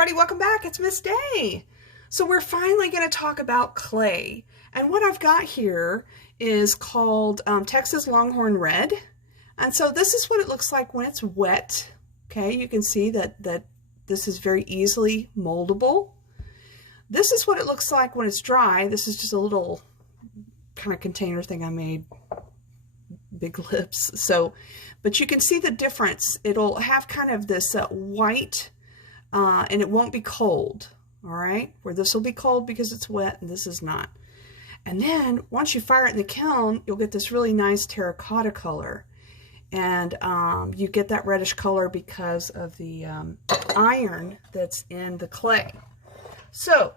everybody, welcome back. It's Miss Day. So we're finally going to talk about clay. And what I've got here is called Texas Longhorn Red. And so this is what it looks like when it's wet. Okay, you can see that this is very easily moldable. This is what it looks like when it's dry. This is just a little kind of container thing I made. Big lips. So, but you can see the difference. It'll have kind of this white, and it won't be cold. All right, where this will be cold because it's wet and this is not. And then once you fire it in the kiln, you'll get this really nice terracotta color. And you get that reddish color because of the iron that's in the clay. So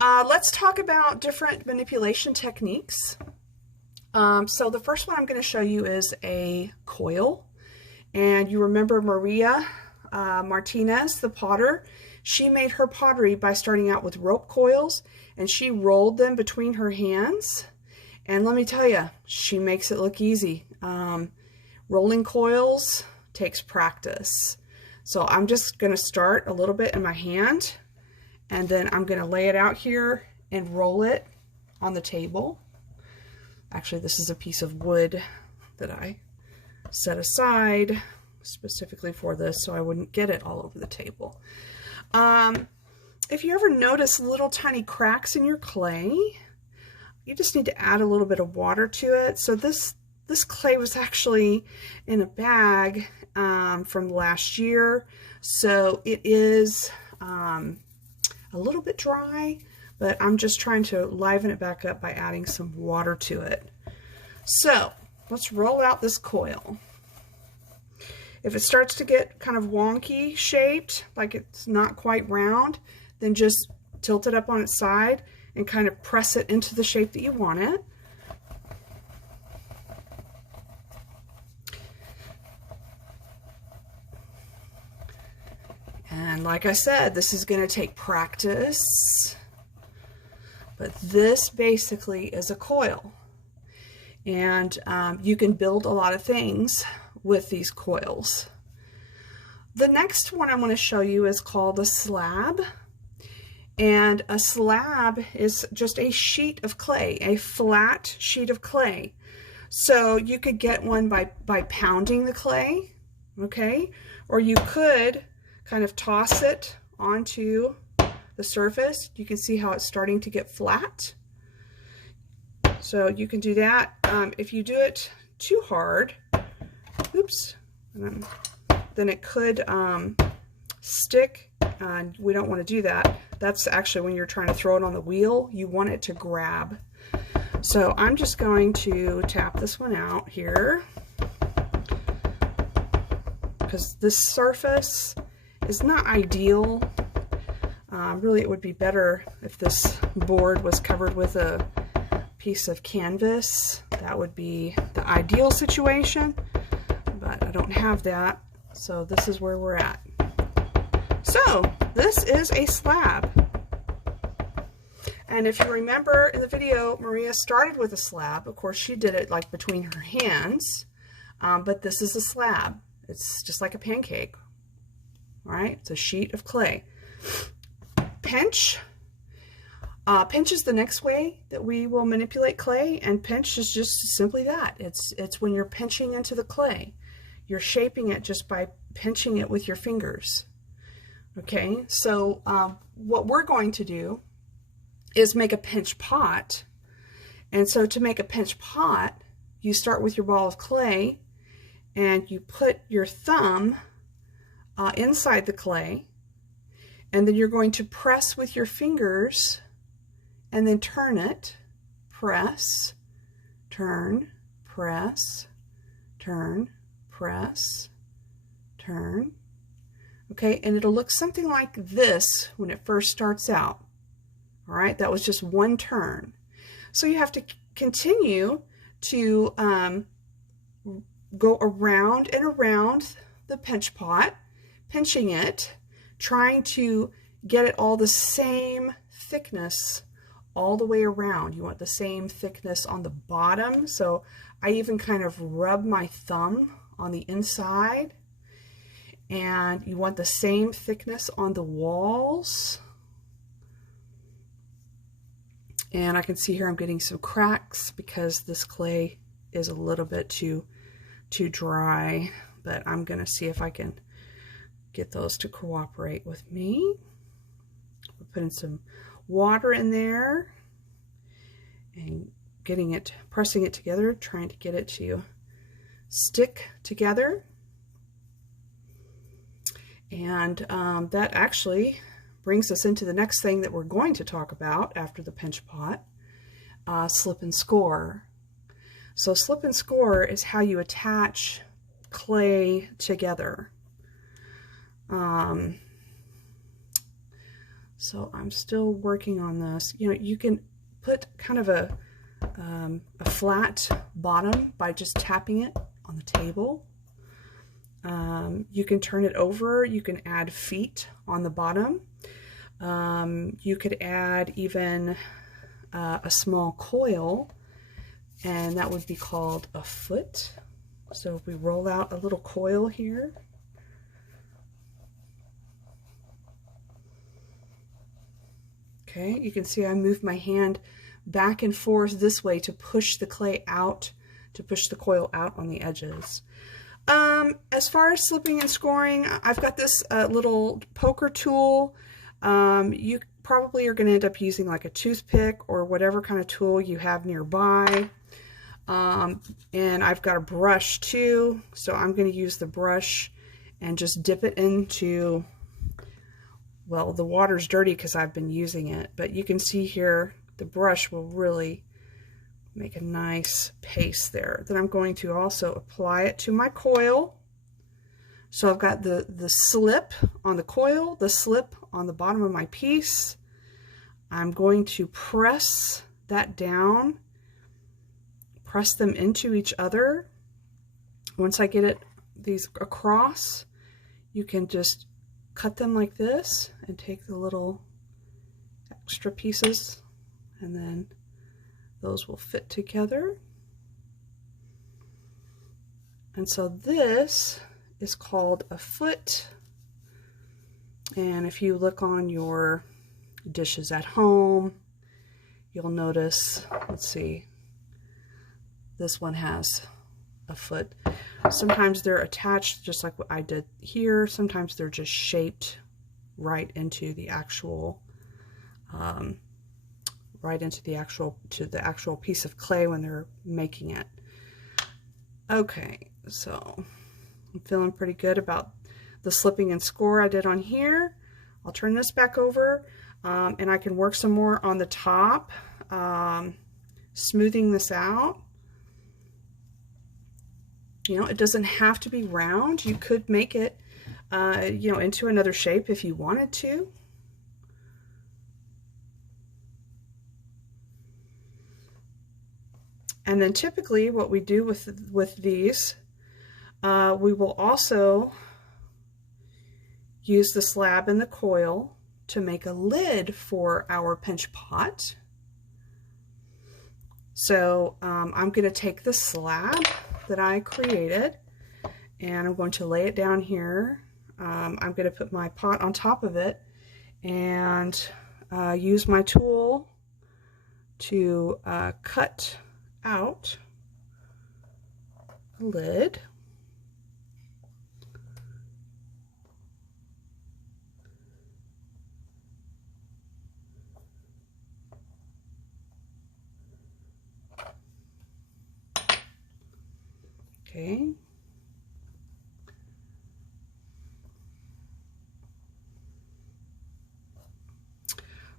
let's talk about different manipulation techniques. So the first one I'm going to show you is a coil. And you remember Maria Martinez, the potter. She made her pottery by starting out with rope coils, and she rolled them between her hands. And let me tell you, she makes it look easy. Rolling coils takes practice. So I'm just going to start a little bit in my hand, and then I'm going to lay it out here and roll it on the table. Actually, this is a piece of wood that I set aside specifically for this so I wouldn't get it all over the table. If you ever notice little tiny cracks in your clay, you just need to add a little bit of water to it. So this clay was actually in a bag from last year, so it is a little bit dry, but I'm just trying to liven it back up by adding some water to it. So let's roll out this coil. If it starts to get kind of wonky shaped, like it's not quite round, then just tilt it up on its side and kind of press it into the shape that you want it. And like I said, this is going to take practice, but this basically is a coil. And you can build a lot of things with these coils. The next one I want to show you is called a slab. And a slab is just a sheet of clay, a flat sheet of clay. So you could get one by pounding the clay, okay? Or you could kind of toss it onto the surface. You can see how it's starting to get flat. So you can do that. If you do it too hard, oops, then it could stick, and we don't want to do that. That's actually when you're trying to throw it on the wheel, you want it to grab. So I'm just going to tap this one out here, because this surface is not ideal. Really, it would be better if this board was covered with a piece of canvas. That would be the ideal situation, but I don't have that, so this is where we're at. So this is a slab, and if you remember in the video, Maria started with a slab. Of course, she did it like between her hands, but this is a slab. It's just like a pancake. All right, it's a sheet of clay. Pinch. Pinch is the next way that we will manipulate clay, and pinch is just simply that. It's when you're pinching into the clay. You're shaping it just by pinching it with your fingers. Okay, so what we're going to do is make a pinch pot. And so to make a pinch pot, you start with your ball of clay, and you put your thumb inside the clay, and then you're going to press with your fingers and then turn it, press, turn, press, turn, press, turn. Okay, and it'll look something like this when it first starts out. All right, that was just one turn. So you have to continue to go around and around the pinch pot, pinching it, trying to get it all the same thickness all the way around. You want the same thickness on the bottom, so I even kind of rub my thumb on the inside, And you want the same thickness on the walls. And I can see here I'm getting some cracks because this clay is a little bit too dry, but I'm gonna see if I can get those to cooperate with me. We're putting some water in there and pressing it together, trying to get it to stick together. And that actually brings us into the next thing that we're going to talk about after the pinch pot, slip and score. So slip and score is how you attach clay together. So I'm still working on this. You know, you can put kind of a flat bottom by just tapping it on the table. You can turn it over. You can add feet on the bottom. You could add even a small coil, and that would be called a foot. So if we roll out a little coil here, okay, you can see I move my hand back and forth this way to push the clay out, to push the coil out on the edges. As far as slipping and scoring, I've got this little poker tool. You probably are going to end up using like a toothpick or whatever kind of tool you have nearby. And I've got a brush too, so I'm going to use the brush and just dip it into, well, the water's dirty because I've been using it, but you can see here the brush will really make a nice paste there. Then I'm going to also apply it to my coil. So I've got the slip on the coil, the slip on the bottom of my piece. I'm going to press that down, press them into each other. Once I get these across, you can just cut them like this and take the little extra pieces, and then those will fit together. And so this is called a foot. And if you look on your dishes at home, you'll notice, let's see, this one has a foot. Sometimes they're attached just like what I did here. Sometimes they're just shaped right into the actual to the actual piece of clay when they're making it. Okay, so I'm feeling pretty good about the slipping and score I did on here. I'll turn this back over and I can work some more on the top, smoothing this out. You know, it doesn't have to be round. You could make it, you know, into another shape if you wanted to. And then typically what we do with these, we will also use the slab and the coil to make a lid for our pinch pot. So I'm going to take the slab that I created and I'm going to lay it down here. I'm going to put my pot on top of it and use my tool to cut out a lid. Okay.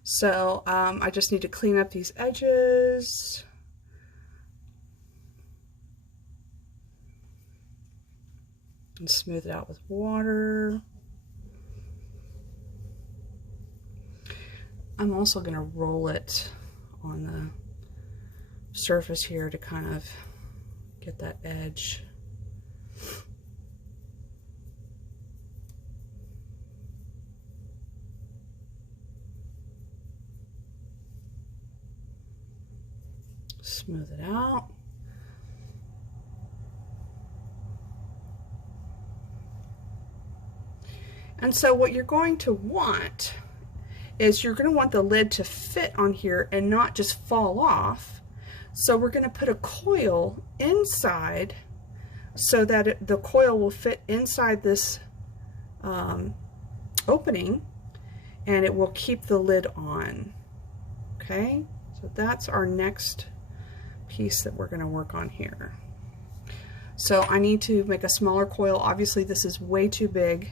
So I just need to clean up these edges. And smooth it out with water. I'm also going to roll it on the surface here to kind of get that edge. Smooth it out. And so what you're going to want is you're going to want the lid to fit on here and not just fall off. So we're going to put a coil inside so that the coil will fit inside this opening, and it will keep the lid on. Okay, so that's our next piece that we're going to work on here. So I need to make a smaller coil. Obviously this is way too big,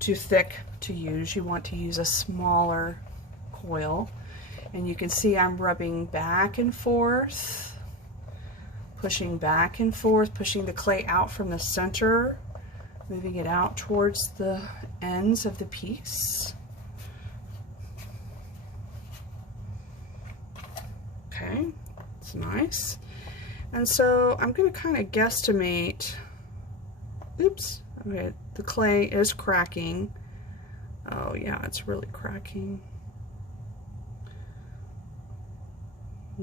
too thick to use. You want to use a smaller coil. And you can see I'm rubbing back and forth, pushing back and forth, pushing the clay out from the center, moving it out towards the ends of the piece. Okay, it's nice. And so I'm going to kind of guesstimate, oops, okay, the clay is cracking. Oh yeah, it's really cracking.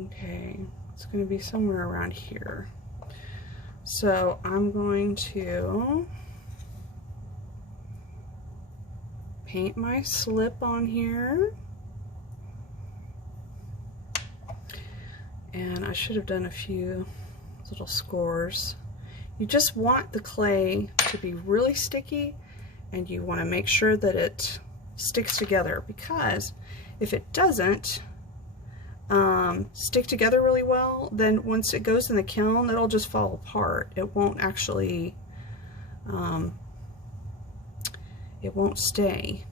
Okay, it's going to be somewhere around here. So I'm going to paint my slip on here. And I should have done a few little scores. You just want the clay to be really sticky, and you want to make sure that it sticks together, because if it doesn't stick together really well, then once it goes in the kiln, it'll just fall apart. It won't actually, it won't stay.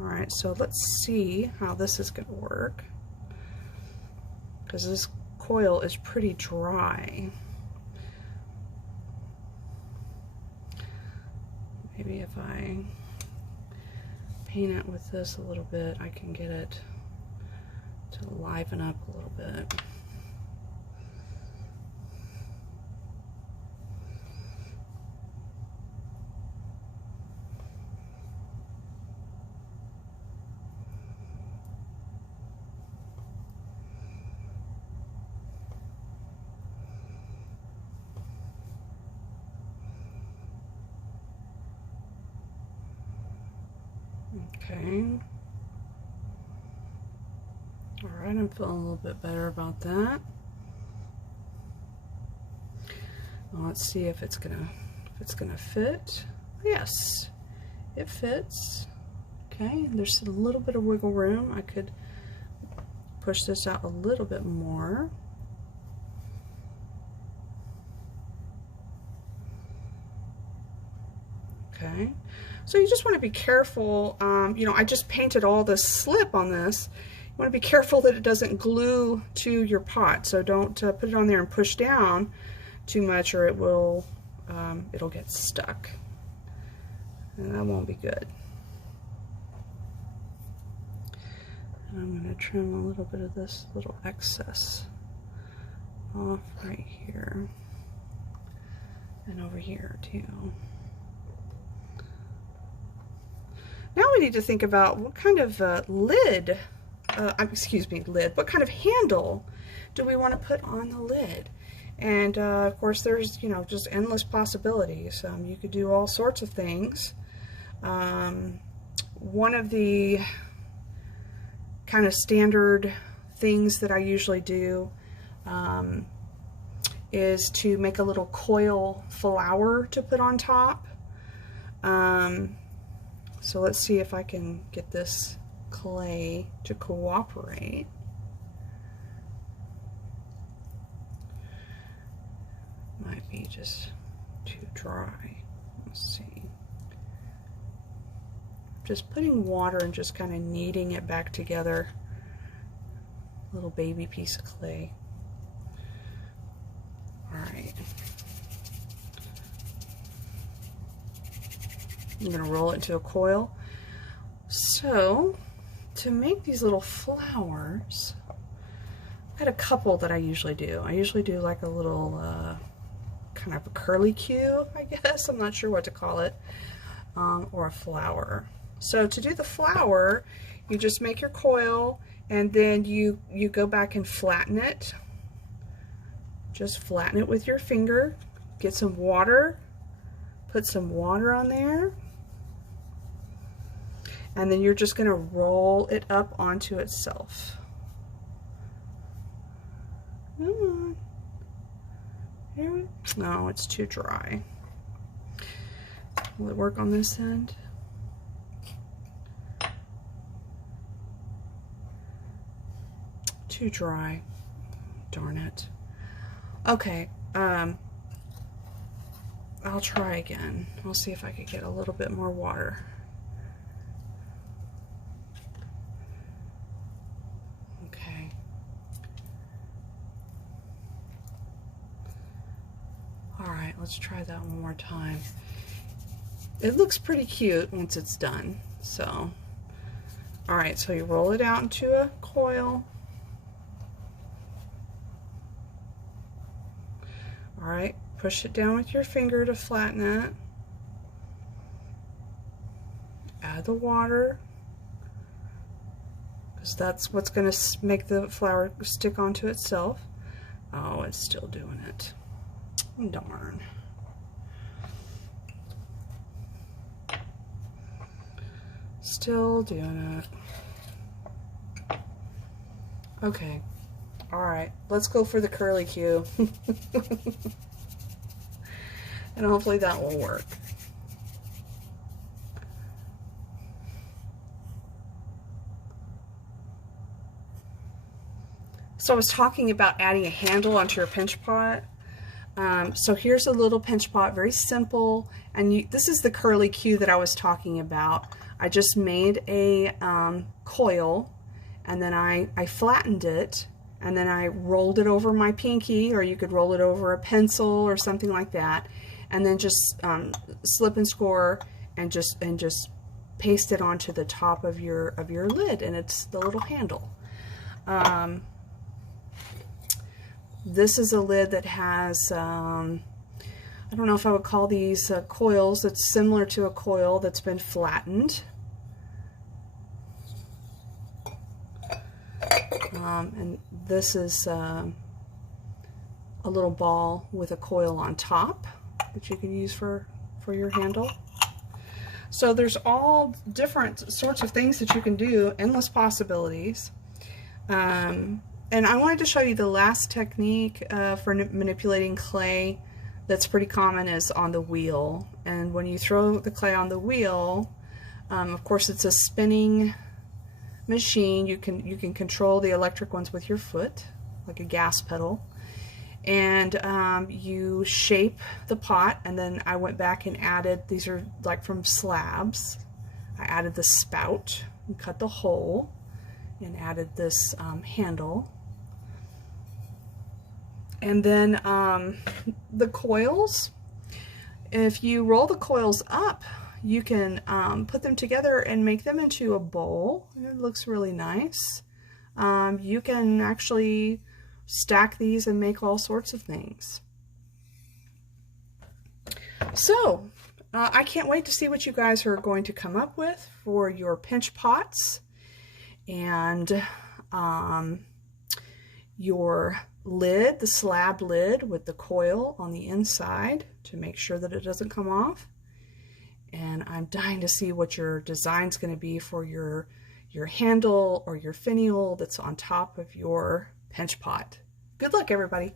Alright, so let's see how this is going to work, because this coil is pretty dry. Maybe if I paint it with this a little bit, I can get it to liven up a little bit. Okay. All right, I'm feeling a little bit better about that. Well, let's see if it's gonna fit. Yes, it fits. Okay, there's a little bit of wiggle room. I could push this out a little bit more. Okay, so you just want to be careful. You know, I just painted all this slip on this. You want to be careful that it doesn't glue to your pot. So don't put it on there and push down too much, or it will, it'll get stuck, and that won't be good. And I'm going to trim a little bit of this little excess off right here and over here too. Now we need to think about what kind of lid, what kind of handle do we want to put on the lid? And of course there's, you know, just endless possibilities. You could do all sorts of things. One of the kind of standard things that I usually do is to make a little coil flower to put on top. So let's see if I can get this clay to cooperate. Might be just too dry. Let's see. Just putting water and just kind of kneading it back together. Little baby piece of clay. All right. I'm going to roll it into a coil. So, to make these little flowers, I've got a couple that I usually do. I usually do like a little kind of a curly Q, I guess. I'm not sure what to call it. Or a flower. So to do the flower, you just make your coil, and then you go back and flatten it. Just flatten it with your finger. Get some water. Put some water on there. and then you're just going to roll it up onto itself. Come on. Here. No, it's too dry. Will it work on this end? Too dry. Darn it. Okay, I'll try again. I'll see if I could get a little bit more water. Okay. All right, let's try that one more time. It looks pretty cute once it's done. So, all right, so you roll it out into a coil. All right, push it down with your finger to flatten it. Add the water, because that's what's going to make the flour stick onto itself. Oh, it's still doing it. Darn. Still doing it. Okay. All right, let's go for the curly Q. And hopefully that will work. So I was talking about adding a handle onto your pinch pot. So here's a little pinch pot, very simple. And this is the curly Q that I was talking about. I just made a coil, and then I flattened it, and then I rolled it over my pinky, or you could roll it over a pencil or something like that, and then just slip and score and just paste it onto the top of your lid, and it's the little handle. This is a lid that has I don't know if I would call these coils. It's similar to a coil that's been flattened. And this is a little ball with a coil on top that you can use for your handle. So there's all different sorts of things that you can do, endless possibilities. And I wanted to show you the last technique for manipulating clay that's pretty common is on the wheel. And when you throw the clay on the wheel, of course it's a spinning machine. You can control the electric ones with your foot, like a gas pedal, and you shape the pot. And then I went back and added, these are like from slabs, I added the spout and cut the hole and added this handle. And then the coils, if you roll the coils up, you can put them together and make them into a bowl. It looks really nice. You can actually stack these and make all sorts of things. So I can't wait to see what you guys are going to come up with for your pinch pots and your lid, the slab lid with the coil on the inside to make sure that it doesn't come off. And I'm dying to see what your design's going to be for your handle or your finial that's on top of your pinch pot. Good luck, everybody.